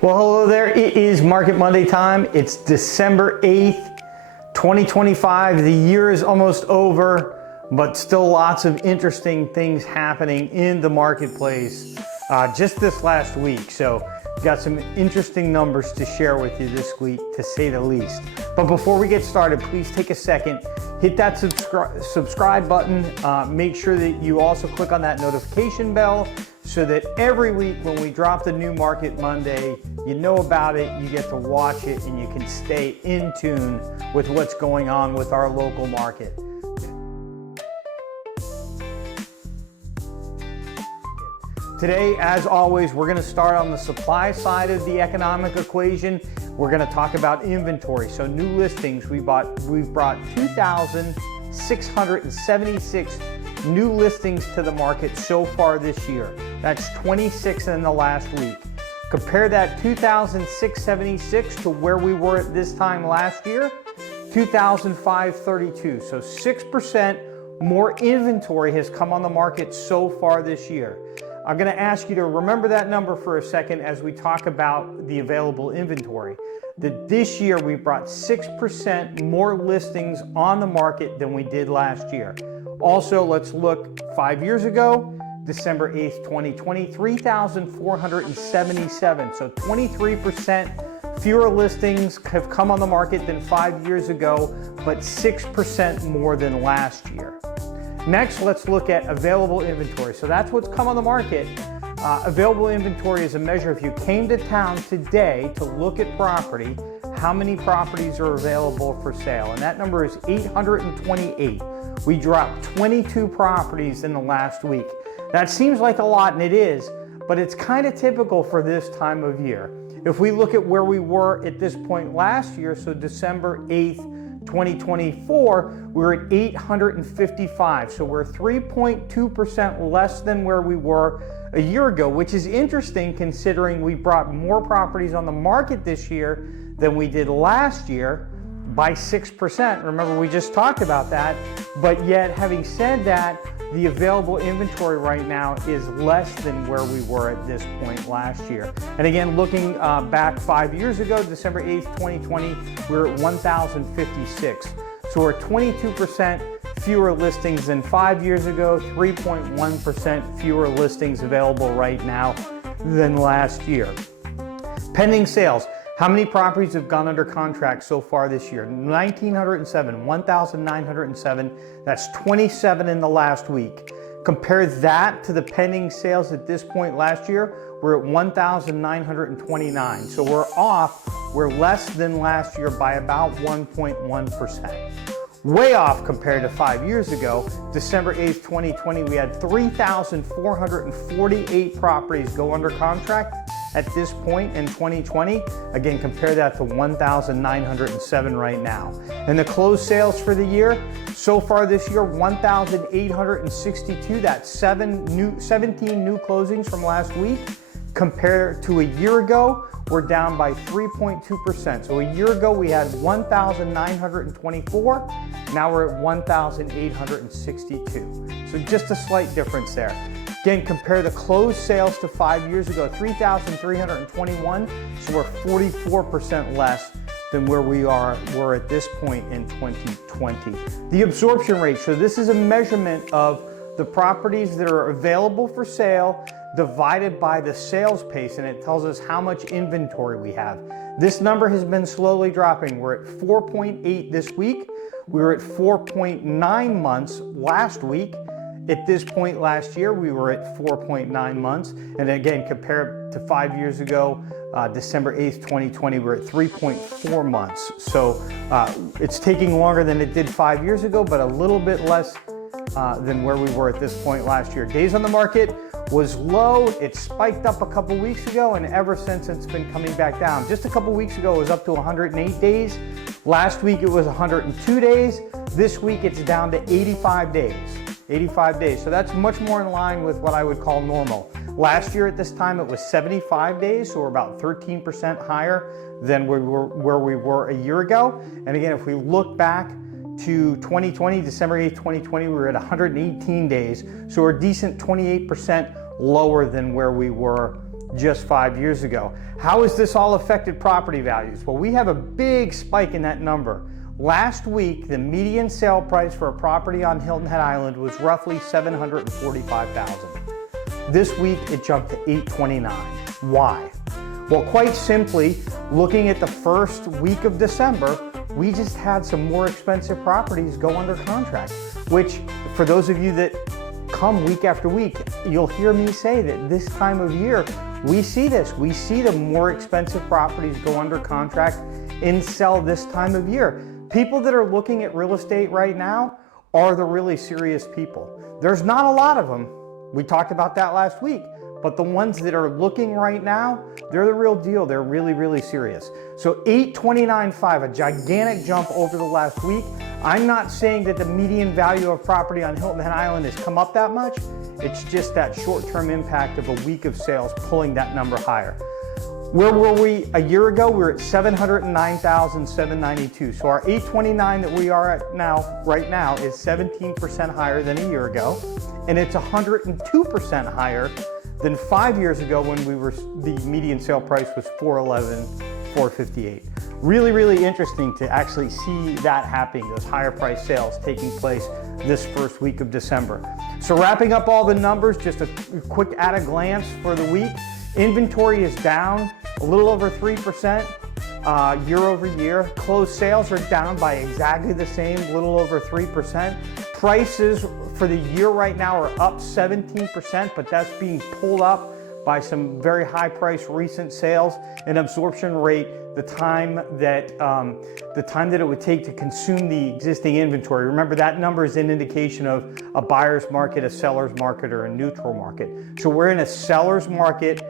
Well, hello there. It is Market Monday time. It's December 8th, 2025. The year is almost over, but still lots of interesting things happening in the marketplace just this last week. So got some interesting numbers to share with you this week, to say the least. But before we get started, please take a second, hit that subscribe button. Make sure that you also click on that notification bell so that every week when we drop the new Market Monday, you know about it, you get to watch it, and you can stay in tune with what's going on with our local market. Today, as always, we're going to start on the supply side of the economic equation. We're going to talk about inventory. So new listings, we've brought 2,676 new listings to the market so far this year. That's 26 in the last week. Compare that 2,676 to where we were at this time last year, 2,532. So 6% more inventory has come on the market so far this year. I'm going to ask you to remember that number for a second as we talk about the available inventory. That this year we brought 6% more listings on the market than we did last year. Also, let's look 5 years ago, December 8th, 2020, 3,477. So 23% fewer listings have come on the market than 5 years ago, but 6% more than last year. Next, let's look at available inventory. So that's what's come on the market. Available inventory is a measure. If you came to town today to look at property, how many properties are available for sale? And that number is 828. We dropped 22 properties in the last week. That seems like a lot, and it is, but it's kind of typical for this time of year. If we look at where we were at this point last year, so December 8th, 2024, we're at 855. So we're 3.2% less than where we were a year ago, which is interesting considering we brought more properties on the market this year than we did last year by 6%. Remember, we just talked about that. But yet, having said that, the available inventory right now is less than where we were at this point last year. And again, looking back 5 years ago, December 8th, 2020, we were at 1,056. So we're 22% fewer listings than 5 years ago, 3.1% fewer listings available right now than last year. Pending sales. How many properties have gone under contract so far this year? 1,907. That's 27 in the last week. Compare that to the pending sales at this point last year. We're at 1,929. So we're off. We're less than last year by about 1.1%. Way off compared to 5 years ago. December 8th, 2020, we had 3,448 properties go under contract at this point in 2020. Again, compare that to 1,907 right now. And the closed sales for the year, so far this year, 1,862. That's 17 new closings from last week. Compared to a year ago, we're down by 3.2%. So a year ago, we had 1,924. Now we're at 1,862. So just a slight difference there. Again, compare the closed sales to 5 years ago, 3,321. So we're 44% less than where we were at this point in 2020. The absorption rate. So this is a measurement of the properties that are available for sale divided by the sales pace, and it tells us how much inventory we have. This number has been slowly dropping. We're at 4.8 this week. We were at 4.9 months last week. At this point last year, we were at 4.9 months. And again, compared to 5 years ago, December 8th, 2020, we're at 3.4 months. So it's taking longer than it did 5 years ago, but a little bit less than where we were at this point last year. Days on the market was low. It spiked up a couple weeks ago, and ever since it's been coming back down. Just a couple weeks ago, it was up to 108 days. Last week, it was 102 days. This week, it's down to 85 days. 85 days. So that's much more in line with what I would call normal. Last year at this time, it was 75 days, so we're about 13% higher than where we were a year ago. And again, if we look back to 2020, December 8th, 2020, we were at 118 days. So we're a decent 28% lower than where we were just 5 years ago. How has this all affected property values? Well, we have a big spike in that number. Last week, the median sale price for a property on Hilton Head Island was roughly $745,000. This week, it jumped to $829,000. Why? Well, quite simply, looking at the first week of December, we just had some more expensive properties go under contract, which for those of you that come week after week, you'll hear me say that this time of year, we see this. We see the more expensive properties go under contract and sell this time of year. People that are looking at real estate right now are the really serious people. There's not a lot of them. We talked about that last week. But the ones that are looking right now, they're the real deal. They're really, really serious. So 829.5, a gigantic jump over the last week. I'm not saying that the median value of property on Hilton Head Island has come up that much. It's just that short-term impact of a week of sales pulling that number higher. Where were we a year ago? We were at 709,792. So our 829 that we are at right now is 17% higher than a year ago. And it's 102% higher than 5 years ago when the median sale price was $411,458. Really, really interesting to actually see that happening, those higher price sales taking place this first week of December. So wrapping up all the numbers, just a quick at a glance for the week. Inventory is down a little over 3% year over year. Closed sales are down by exactly the same, a little over 3%. Prices for the year right now are up 17%, but that's being pulled up by some very high price recent sales and absorption rate, the time that it would take to consume the existing inventory. Remember, that number is an indication of a buyer's market, a seller's market, or a neutral market. So we're in a seller's market,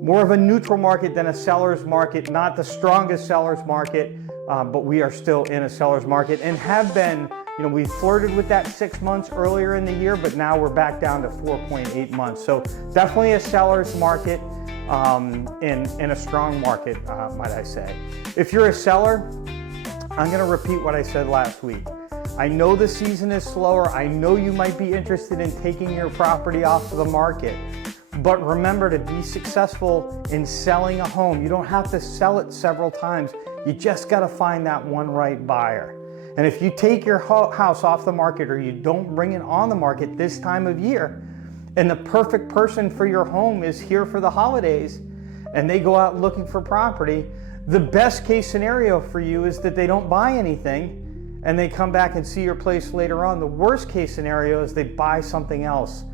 more of a neutral market than a seller's market, not the strongest seller's market, but we are still in a seller's market and have been. We flirted with that 6 months earlier in the year, but now we're back down to 4.8 months. So definitely a seller's market and a strong market, might I say. If you're a seller, I'm gonna repeat what I said last week. I know the season is slower. I know you might be interested in taking your property off of the market, but remember, to be successful in selling a home, you don't have to sell it several times. You just gotta find that one right buyer. And if you take your house off the market or you don't bring it on the market this time of year, and the perfect person for your home is here for the holidays, and they go out looking for property, the best case scenario for you is that they don't buy anything and they come back and see your place later on. The worst case scenario is they buy something else,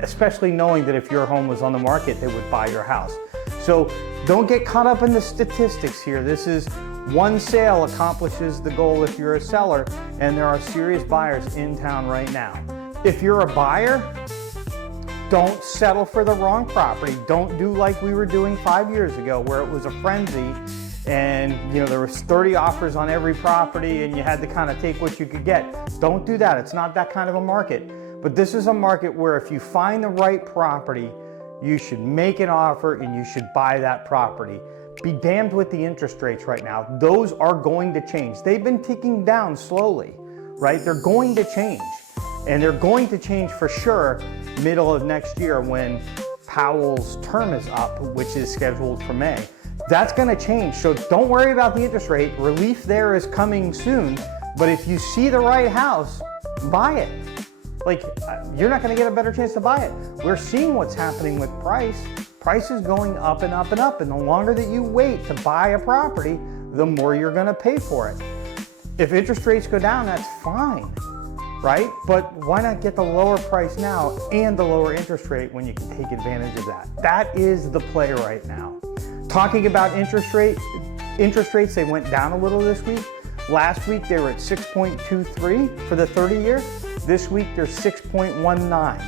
especially knowing that if your home was on the market, they would buy your house. So don't get caught up in the statistics here. This is one sale accomplishes the goal if you're a seller, and there are serious buyers in town right now. If you're a buyer, don't settle for the wrong property. Don't do like we were doing 5 years ago, where it was a frenzy and there was 30 offers on every property and you had to kind of take what you could get. Don't do that. It's not that kind of a market. But this is a market where if you find the right property, you should make an offer and you should buy that property. Be damned with the interest rates right now. Those are going to change. They've been ticking down slowly, right? They're going to change. And they're going to change for sure middle of next year when Powell's term is up, which is scheduled for May. That's going to change. So don't worry about the interest rate. Relief there is coming soon. But if you see the right house, buy it. You're not going to get a better chance to buy it. We're seeing what's happening with price. Price is going up and up and up, and the longer that you wait to buy a property, the more you're going to pay for it. If interest rates go down, that's fine, right? But why not get the lower price now and the lower interest rate when you can take advantage of that? That is the play right now. Talking about interest rates, they went down a little this week. Last week, they were at 6.23 for the 30-year. This week, they're 6.19.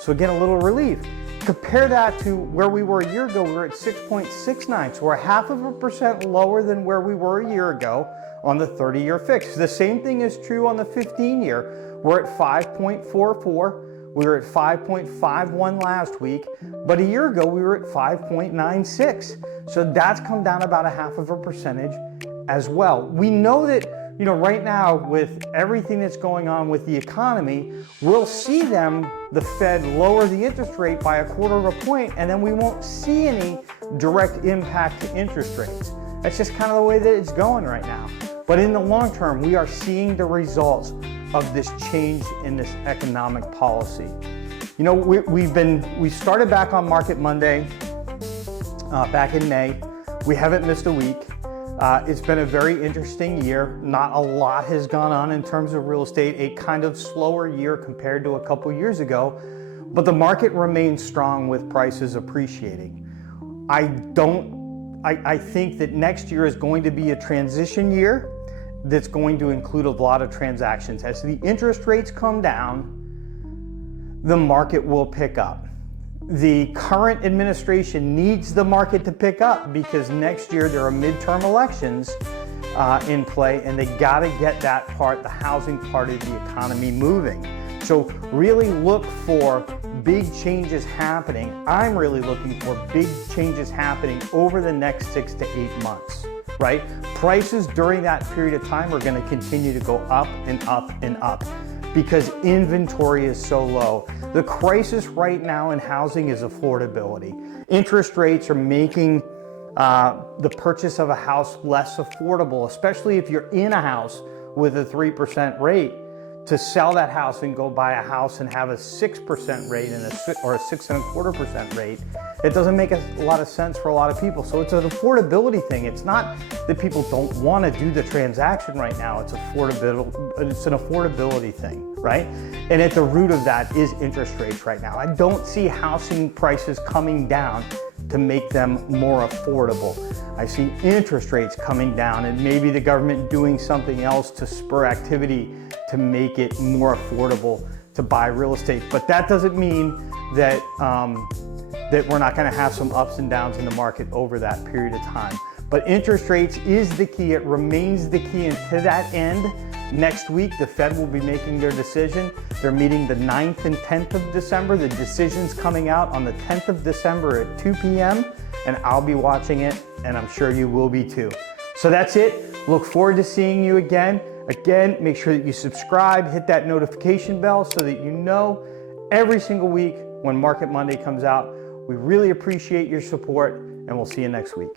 So again, a little relief. Compare that to where we were a year ago. We were at 6.69. So we're 0.5% lower than where we were a year ago on the 30-year fix. The same thing is true on the 15-year. We're at 5.44. We were at 5.51 last week, but a year ago we were at 5.96. So that's come down about 0.5% as well. We know that you know, right now with everything that's going on with the economy, we'll see the Fed lower the interest rate by 1/4 of a point, and then we won't see any direct impact to interest rates. That's just kind of the way that it's going right now. But in the long term, we are seeing the results of this change in this economic policy. You know, we started back on Market Monday back in May. We haven't missed a week. It's been a very interesting year. Not a lot has gone on in terms of real estate, a kind of slower year compared to a couple years ago, but the market remains strong with prices appreciating. I think that next year is going to be a transition year that's going to include a lot of transactions. As the interest rates come down, the market will pick up. The current administration needs the market to pick up because next year there are midterm elections in play, and they got to get that part, the housing part of the economy, moving. So really look for big changes happening. I'm really looking for big changes happening over the next 6 to 8 months, right? Prices during that period of time are going to continue to go up and up and up because inventory is so low. The crisis right now in housing is affordability. Interest rates are making the purchase of a house less affordable, especially if you're in a house with a 3% rate. To sell that house and go buy a house and have a 6% rate or a 6.25% rate, it doesn't make a lot of sense for a lot of people. So it's an affordability thing. It's not that people don't want to do the transaction right now. It's an affordability thing, right? And at the root of that is interest rates right now. I don't see housing prices coming down to make them more affordable. I see interest rates coming down and maybe the government doing something else to spur activity to make it more affordable to buy real estate. But that doesn't mean that, that we're not going to have some ups and downs in the market over that period of time. But interest rates is the key. It remains the key. And to that end, next week, the Fed will be making their decision. They're meeting the 9th and 10th of December. The decision's coming out on the 10th of December at 2 p.m. and I'll be watching it, and I'm sure you will be too. So that's it. Look forward to seeing you again. Again, make sure that you subscribe, hit that notification bell so that you know every single week when Market Monday comes out. We really appreciate your support, and we'll see you next week.